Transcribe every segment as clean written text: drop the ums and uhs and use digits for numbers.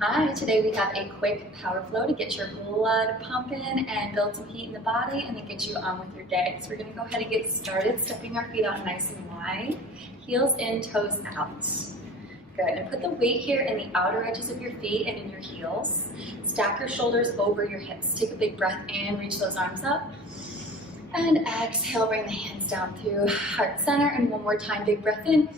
Hi, today we have a quick power flow to get your blood pumping and build some heat in the body and then get you on with your day. So we're gonna go ahead and get started, stepping our feet out nice and wide, heels in, toes out. Good, and put the weight here in the outer edges of your feet and in your heels. Stack your shoulders over your hips. Take a big breath in, reach those arms up. And exhale, bring the hands down through heart center. And one more time, big breath in.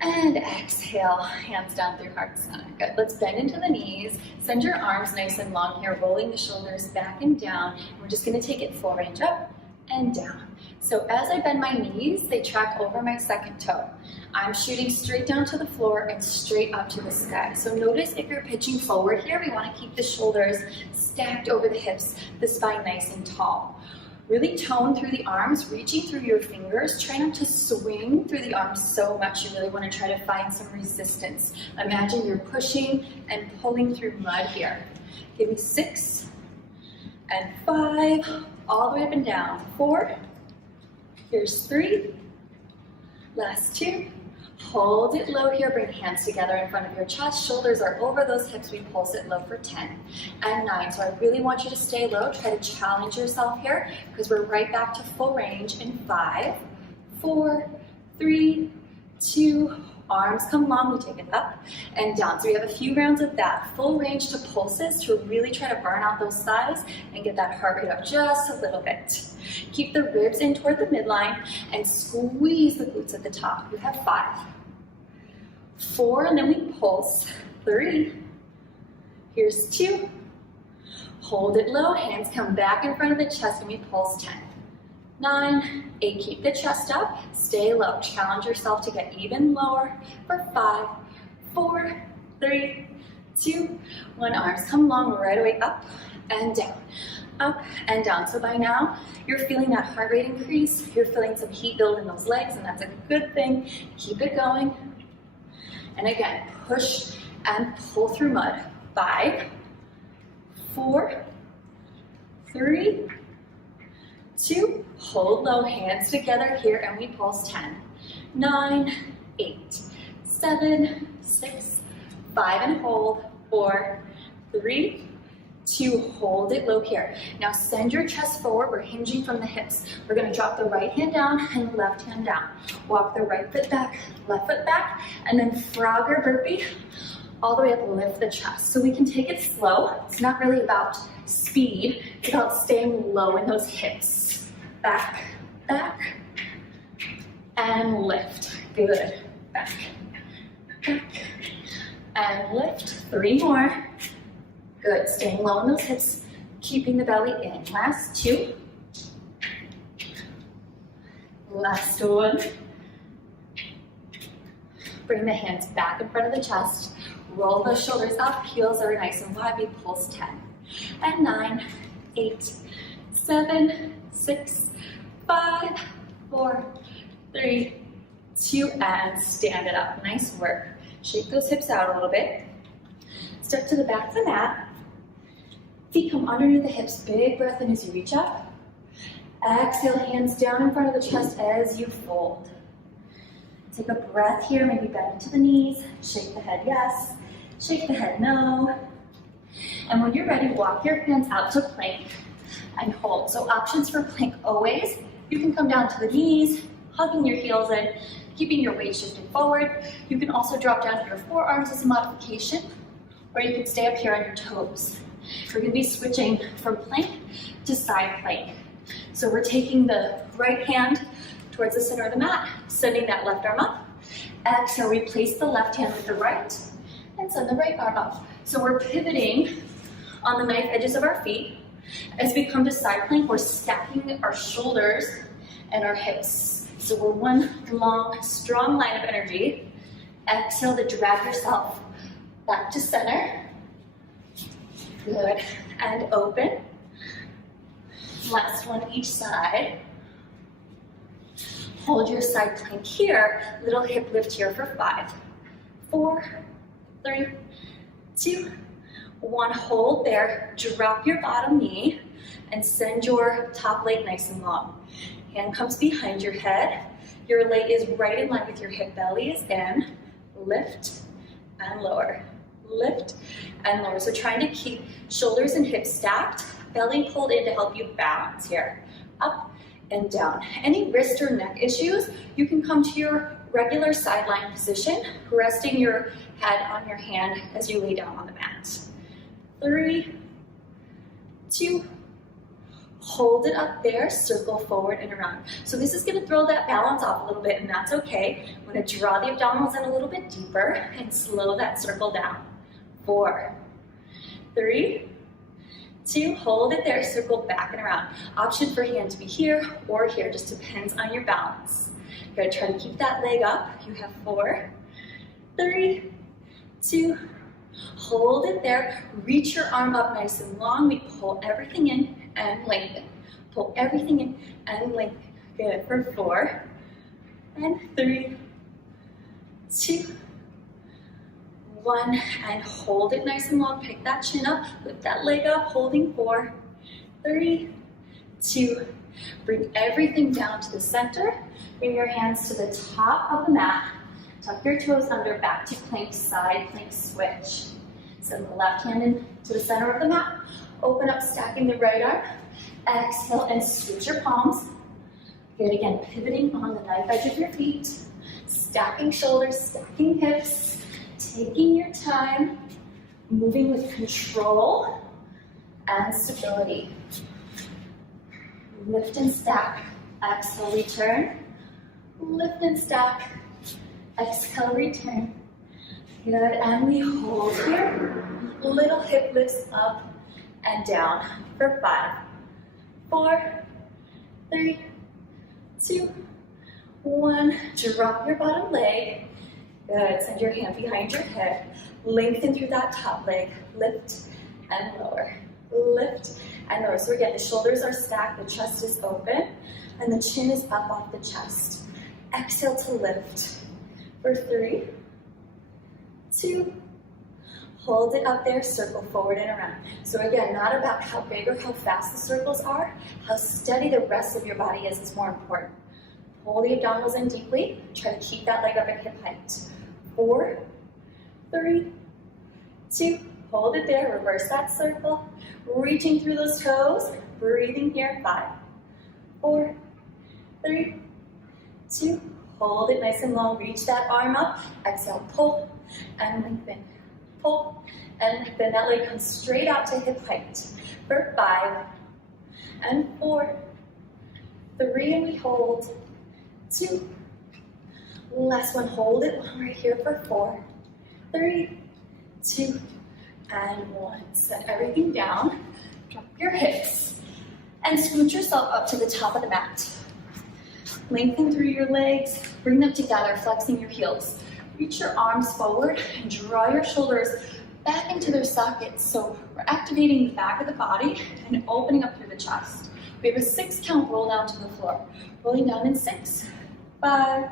And exhale, hands down through heart center. Good. Let's bend into the knees. Send your arms nice and long here, rolling the shoulders back and down. We're just going to take it full range up and down. So as I bend my knees, they track over my second toe. I'm shooting straight down to the floor and straight up to the sky. So notice if you're pitching forward here, we want to keep the shoulders stacked over the hips, the spine nice and tall. Really tone through the arms, reaching through your fingers. Try not to swing through the arms so much. You really want to try to find some resistance. Imagine you're pushing and pulling through mud here. Give me 6 and 5, all the way up and down. 4, here's 3, last 2. Hold it low here, bring hands together in front of your chest, shoulders are over those hips, we pulse it low for 10 and 9. So I really want you to stay low, try to challenge yourself here because we're right back to full range in 5, 4, 3, 2, arms come long, we take it up and down. So we have a few rounds of that, full range to pulses to really try to burn out those thighs and get that heart rate up just a little bit. Keep the ribs in toward the midline and squeeze the glutes at the top. You have 5, 4, and then we pulse. 3, here's 2, hold it low, hands come back in front of the chest and we pulse. 10, 9, 8, keep the chest up, stay low, challenge yourself to get even lower for 5, 4, 3, 2, 1, arms come long right away, up and down, up and down. So by now, you're feeling that heart rate increase, you're feeling some heat build in those legs, and that's a good thing. Keep it going. And again, push and pull through mud. 5, 4, 3, 2, hold low, hands together here, and we pulse. 10, 9, 8, 7, 6, 5, and hold. 4, 3, 2, hold it low here. Now send your chest forward, we're hinging from the hips. We're gonna drop the right hand down and the left hand down. Walk the right foot back, left foot back, and then frog or burpee, all the way up, lift the chest. So we can take it slow. It's not really about speed, it's about staying low in those hips. Back, back, and lift. Good, back, back, and lift. 3 more. Good, staying low in those hips, keeping the belly in. Last 2. Last 1. Bring the hands back in front of the chest. Roll those shoulders up, heels are nice and wide. We pulse. 10 and 9, 8, 7, 6, 5, 4, 3, 2, and stand it up. Nice work. Shake those hips out a little bit. Step to the back of the mat. Feet come underneath the hips, big breath in as you reach up. Exhale, hands down in front of the chest as you fold. Take a breath here, maybe bend into the knees, shake the head yes, shake the head no. And when you're ready, walk your hands out to plank and hold. So options for plank always, you can come down to the knees, hugging your heels in, keeping your weight shifted forward. You can also drop down to your forearms as a modification, or you can stay up here on your toes. We're going to be switching from plank to side plank. So we're taking the right hand towards the center of the mat, sending that left arm up. Exhale, replace the left hand with the right, and send the right arm up. So we're pivoting on the knife edges of our feet. As we come to side plank, we're stacking our shoulders and our hips. So we're one long, strong line of energy. Exhale to drag yourself back to center. Good, and open. Last one each side. Hold your side plank here, little hip lift here for 5, 4, 3, 2, 1. Hold there, drop your bottom knee, and send your top leg nice and long. Hand comes behind your head. Your leg is right in line with your hip, belly is in. Lift and lower. lift, and lower. So trying to keep shoulders and hips stacked, belly pulled in to help you balance here. Up and down. Any wrist or neck issues, you can come to your regular sideline position, resting your head on your hand as you lay down on the mat. 3, 2, hold it up there, circle forward and around. So this is going to throw that balance off a little bit, and that's okay. I'm going to draw the abdominals in a little bit deeper and slow that circle down. 4, 3, 2, hold it there, circle back and around. Option for hand to be here or here, just depends on your balance. You're going to try to keep that leg up. You have 4, 3, 2, hold it there. Reach your arm up nice and long. We pull everything in and lengthen. Pull everything in and lengthen. Good for 4, and 3, 2, 1, and hold it nice and long. Pick that chin up, lift that leg up, holding 4, 3, 2, bring everything down to the center. Bring your hands to the top of the mat. Tuck your toes under, back to plank, side plank switch. Send the left hand into the center of the mat. Open up, stacking the right arm. Exhale and switch your palms. Good, again, pivoting on the knife edge of your feet. Stacking shoulders, stacking hips. Taking your time. Moving with control and stability. Lift and stack. Exhale, return. Lift and stack. Exhale, return. Good, and we hold here. Little hip lifts up and down for 5, 4, 3, 2, 1. Drop your bottom leg. Good, send your hand behind your head. Lengthen through that top leg. Lift and lower. Lift and lower. So again, the shoulders are stacked, the chest is open, and the chin is up off the chest. Exhale to lift. For 3, 2, hold it up there, circle forward and around. So again, not about how big or how fast the circles are, how steady the rest of your body is more important. Pull the abdominals in deeply, try to keep that leg up at hip height. 4, 3, 2, hold it there, reverse that circle, reaching through those toes, breathing here, 5, 4, 3, 2, hold it nice and long, reach that arm up, exhale, pull and lengthen. Pull and lengthen. That leg comes straight out to hip height. For 5 and 4, 3, and we hold. 2, last one, hold it long right here for 4, 3, 2, and 1. Set everything down, drop your hips, and scoot yourself up to the top of the mat. Lengthen through your legs, bring them together, flexing your heels. Reach your arms forward and draw your shoulders back into their sockets. So we're activating the back of the body and opening up through the chest. We have a 6 count roll down to the floor. Rolling down in 6, 5,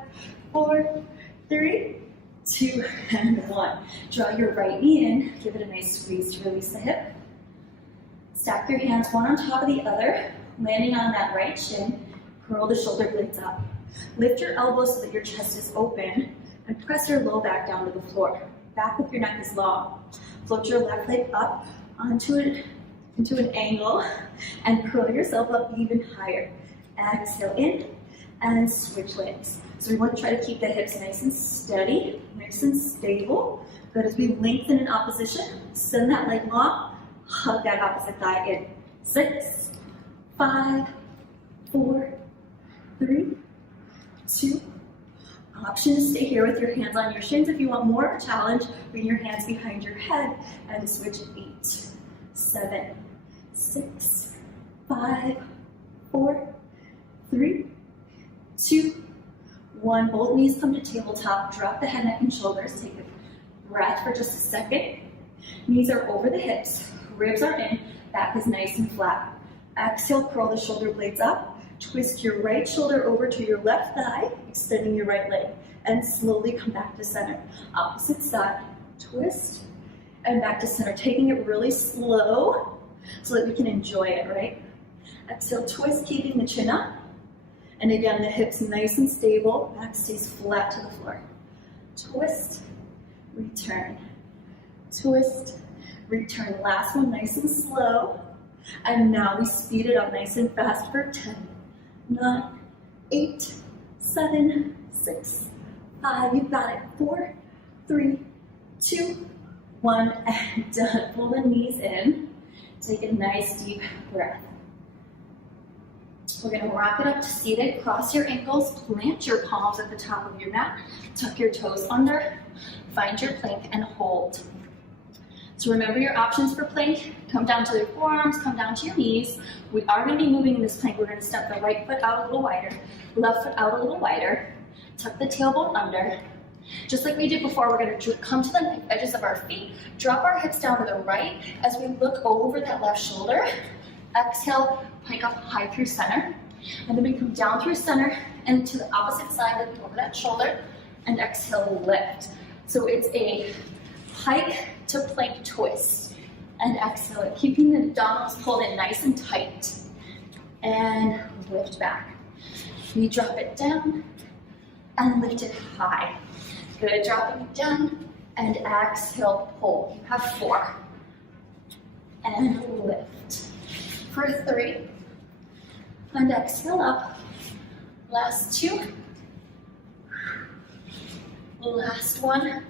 4, 3, 2, and 1. Draw your right knee in, give it a nice squeeze to release the hip. Stack your hands one on top of the other, landing on that right shin. Curl the shoulder blades up. Lift your elbows so that your chest is open, and press your low back down to the floor. Back with your neck is long. Float your left leg up into an angle, and curl yourself up even higher. Exhale in, and switch legs. So we want to try to keep the hips nice and steady, nice and stable. Good, as we lengthen in opposition, send that leg long, hug that opposite thigh in. 6, 5, 4, 3, 2. Option to stay here with your hands on your shins. If you want more of a challenge, bring your hands behind your head and switch 8, 7, 6, 5, 4, 3, 2, 1. Both knees come to tabletop. Drop the head, neck, and shoulders. Take a breath for just a second. Knees are over the hips. Ribs are in. Back is nice and flat. Exhale, curl the shoulder blades up. Twist your right shoulder over to your left thigh, extending your right leg, and slowly come back to center. Opposite side, twist, and back to center. Taking it really slow so that we can enjoy it, right? Exhale, twist, keeping the chin up. And again, the hips nice and stable. Back stays flat to the floor. Twist, return. twist, return. Last one, nice and slow. And now we speed it up nice and fast for 10, 9, 8, 7, 6, 5. You've got it. 4, 3, 2, 1, and done. Pull the knees in. Take a nice deep breath. We're going to rock it up to seated. Cross your ankles, plant your palms at the top of your mat, tuck your toes under, find your plank and hold. So remember your options for plank. Come down to your forearms, come down to your knees. We are going to be moving in this plank. We're going to step the right foot out a little wider, left foot out a little wider, tuck the tailbone under. Just like we did before, we're going to come to the knife edges of our feet, drop our hips down to the right as we look over that left shoulder. Exhale, plank up high through center. And then we come down through center and to the opposite side, looking over that shoulder, and exhale, lift. So it's a hike to plank twist. And exhale it, keeping the abdominals pulled in nice and tight. And lift back. We drop it down and lift it high. Good, dropping it down and exhale, pull. You have 4. And lift. For 3. And exhale up. Last 2. Last 1.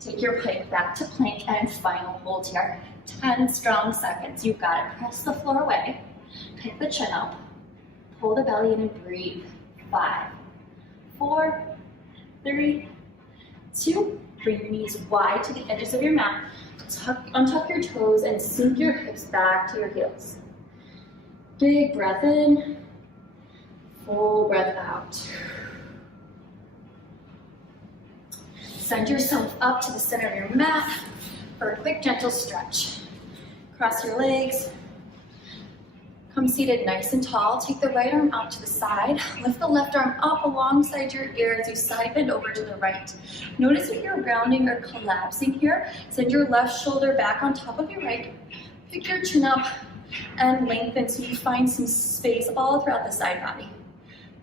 Take your plank back to plank and final hold here. 10 strong seconds. You've got it. Press the floor away. Pick the chin up. Pull the belly in and breathe. 5, 4, 3, 2. Bring your knees wide to the edges of your mat. Untuck your toes and sink your hips back to your heels. Big breath in. Full breath out. Send yourself up to the center of your mat for a quick, gentle stretch. Cross your legs. Come seated nice and tall. Take the right arm out to the side. Lift the left arm up alongside your ear as you side bend over to the right. Notice if you're rounding or collapsing here. Send your left shoulder back on top of your right. Pick your chin up and lengthen so you find some space all throughout the side body.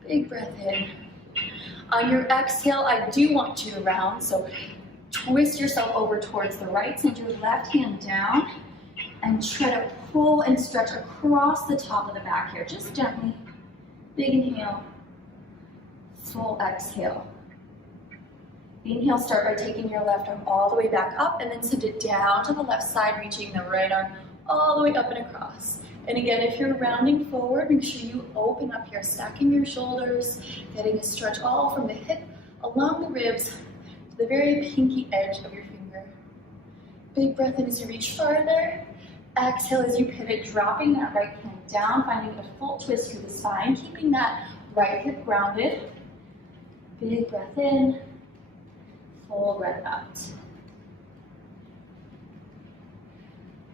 Big breath in. On your exhale, I do want you to round, so twist yourself over towards the right. Send your left hand down and try to pull and stretch across the top of the back here, just gently. Big inhale, full exhale. Inhale, start by taking your left arm all the way back up and then send it down to the left side, reaching the right arm all the way up and across. And again, if you're rounding forward, make sure you open up here, stacking your shoulders, getting a stretch all from the hip along the ribs to the very pinky edge of your finger. Big breath in as you reach farther. Exhale as you pivot, dropping that right hand down, finding a full twist through the spine, keeping that right hip grounded. Big breath in, full breath out.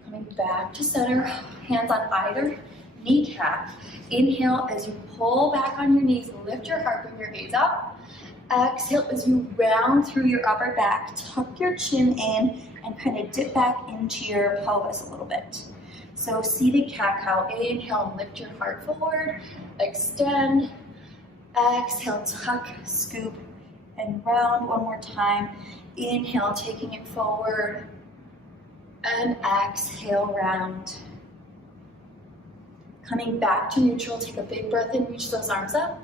Coming back to center, hands on either kneecap. Inhale as you pull back on your knees, lift your heart, bring your gaze up. Exhale as you round through your upper back, tuck your chin in, and kind of dip back into your pelvis a little bit. So seated cat-cow, inhale and lift your heart forward, extend, exhale, tuck, scoop, and round one more time. Inhale, taking it forward, and exhale, round. Coming back to neutral, take a big breath in, reach those arms up,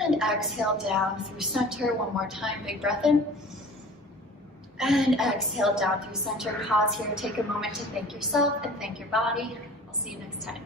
and exhale down through center. One more time, big breath in. And exhale down through center. Pause here, take a moment to thank yourself and thank your body. I'll see you next time.